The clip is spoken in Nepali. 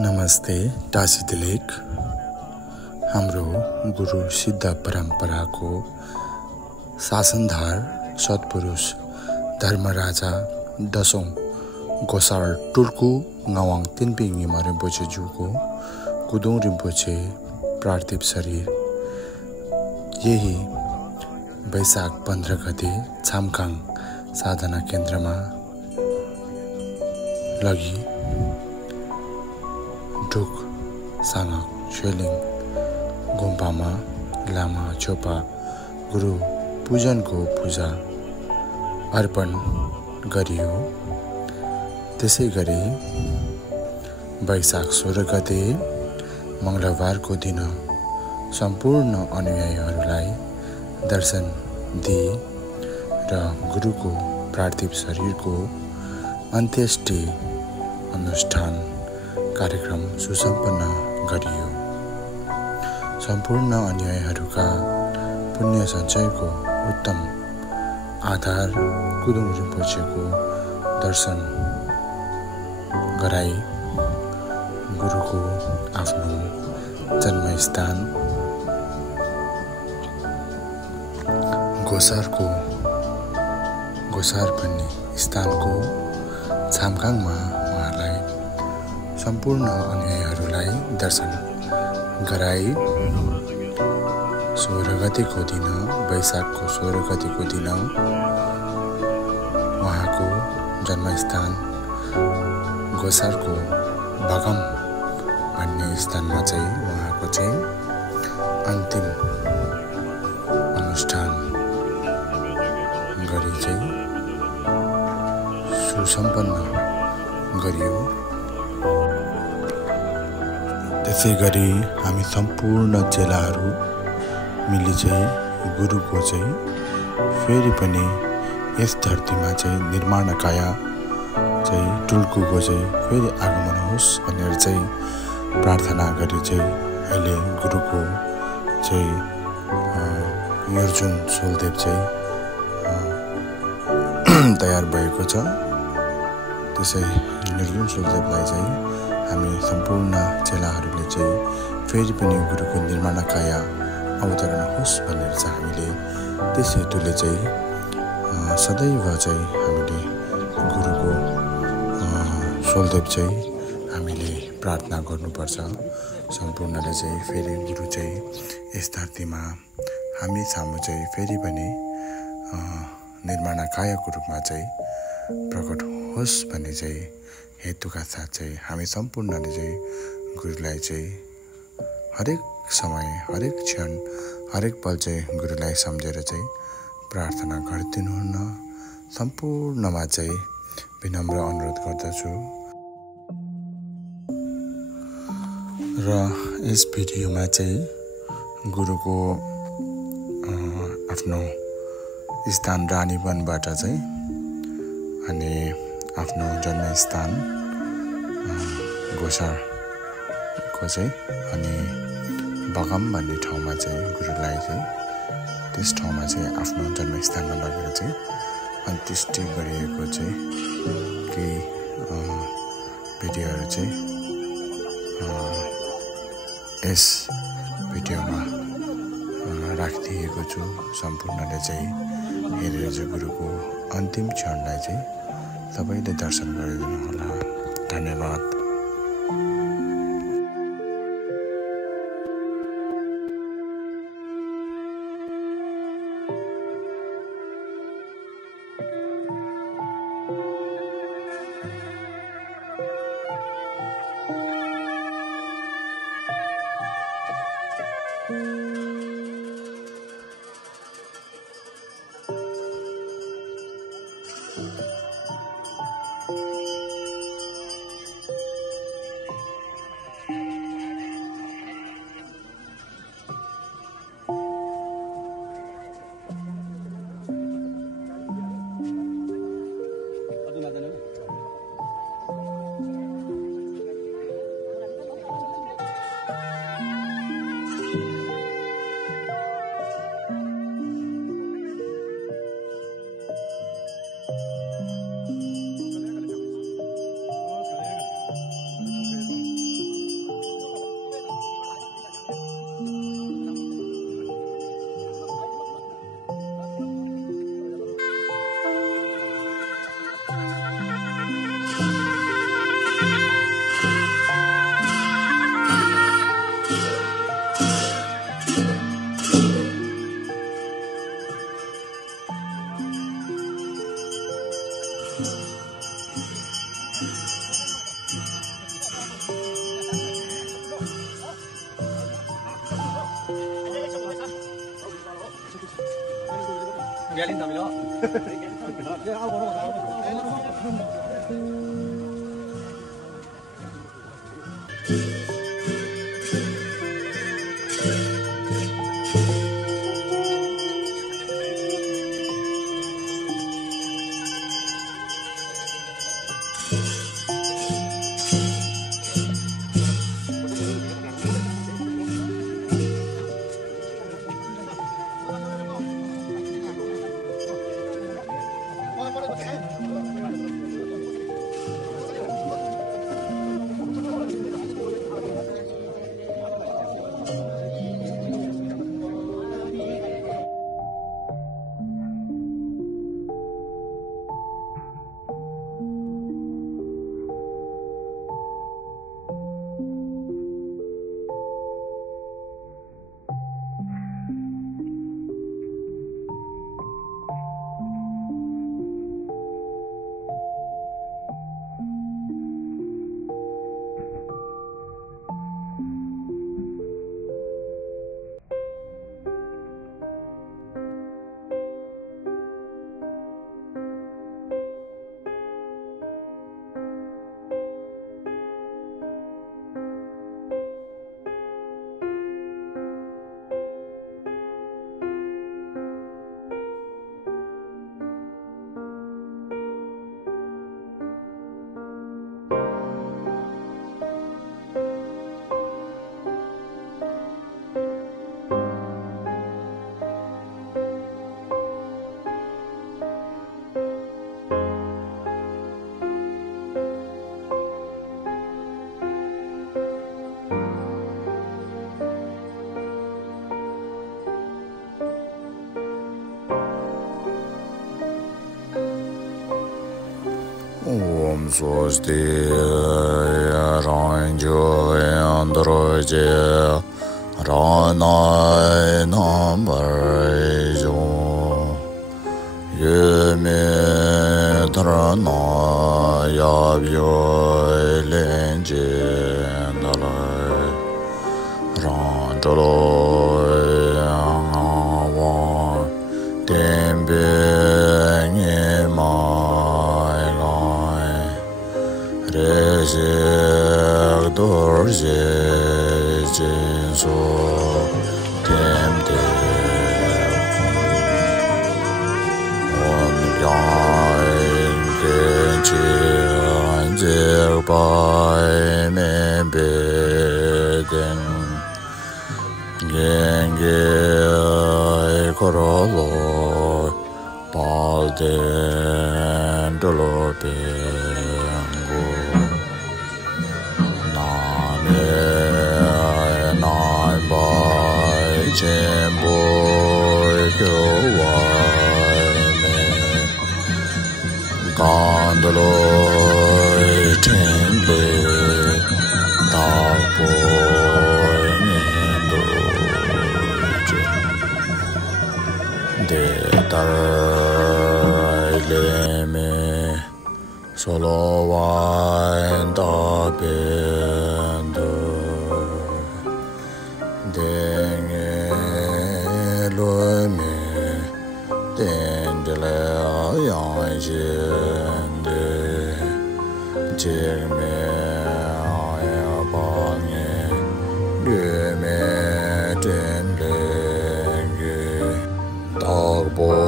नमस्ते टासी तिलेक। हाम्रो गुरु सिद्ध परम्पराको शासनधार सत्पुरुष धर्मराजा 10औं गोसाल टुल्कु ngawang तिनपिङ ङिमा रिम्पोछेज्यूको कुदुङ रिम्पोछे पार्थिव शरीर यही वैशाख 15 गते छामखाङ साधना केन्द्रमा लगी ढुक साङक छेलिङ गुम्पामा लामा छोपा गुरु पूजनको पूजा अर्पण गरियो। त्यसैगरी वैशाख 16 गते मंगलबारको दिन सम्पूर्ण अनुयायीहरूलाई दर्शन दिए र गुरुको पार्थिव शरीरको अन्त्येष्टि अनुष्ठान कार्यक्रम सुसम्पन्न गरियो। सम्पूर्ण अनुयायीहरूका पुण्य सञ्चयको उत्तम आधार कुदुङ रिम्पोछेको दर्शन गराई गुरुको आफ्नो जन्मस्थान गोसार भन्ने स्थानको छामखाङमा उहाँलाई सम्पूर्ण अनुयायीहरूलाई दर्शन गराई 16 गतेको दिन वैशाखको 16 गतेको दिन उहाँको जन्मस्थान गोसारको भगम भन्ने स्थानमा चाहिँ उहाँको चाहिँ अन्तिम अनुष्ठान गरी चाहिँ सुसम्पन्न गरियो। त्यसैगरी हामी सम्पूर्ण चेलाहरू मिली चाहिँ गुरुको चाहिँ फेरि पनि यस धरतीमा चाहिँ निर्माण काया चाहिँ टुल्कुको चाहिँ फेरि आगमन होस् भनेर चाहिँ प्रार्थना गरी चाहिँ अहिले गुरुको चाहिँ युर्जुन सोलदेव चाहिँ तयार भएको छ। त्यसै निर्जुन सोलदेवलाई चाहिँ हामी सम्पूर्ण चेलाहरूले चाहिँ फेरि पनि गुरुको निर्माण काया अवतरण होस् भनेर चाहिँ हामीले त्यस हेतुले चाहिँ सदैव चाहिँ हामीले गुरुको सोलदेव चाहिँ हामीले प्रार्थना गर्नुपर्छ। सम्पूर्णले चाहिँ फेरि गुरु चाहिँ यस धरतीमा हामी सामु चाहिँ फेरि पनि निर्माण कायाको रूपमा चाहिँ प्रकट होस् भन्ने चाहिँ हेतुका साथ चाहिँ हामी सम्पूर्णले चाहिँ गुरुलाई चाहिँ हरेक समय हरेक क्षण हरेक पल चाहिँ गुरुलाई सम्झेर चाहिँ प्रार्थना गरिदिनुहुन्न सम्पूर्णमा चाहिँ विनम्र अनुरोध गर्दछु। र यस भिडियोमा चाहिँ गुरुको आफ्नो स्थान रानीवनबाट चाहिँ अनि आफ्नो जन्मस्थान गोसारको चाहिँ अनि बगम भन्ने ठाउँमा चाहिँ गुरुलाई चाहिँ त्यस ठाउँमा चाहिँ आफ्नो जन्मस्थानमा लगेर चाहिँ अन्त्येष्टि गरिएको चाहिँ केही भिडियोहरू चाहिँ यस भिडियोमा राखिदिएको छु। सम्पूर्णले चाहिँ हेरेर चाहिँ गुरुको अन्तिम क्षणलाई चाहिँ सबैले दर्शन गरिदिनु होला। धन्यवाद। Om Swasti Ranjo Androje Ranai Nambarjo Yeme Drana Yabyo Lenje Nalai Ranjolo Awan Tembe Rezek dorje jinso temde Om yang genji anjek bai membeden Genge korolo balden dolobe Boy, go Gondoloy tingle, dark boy nindoje. De darleme, solo wine da bendo. Boy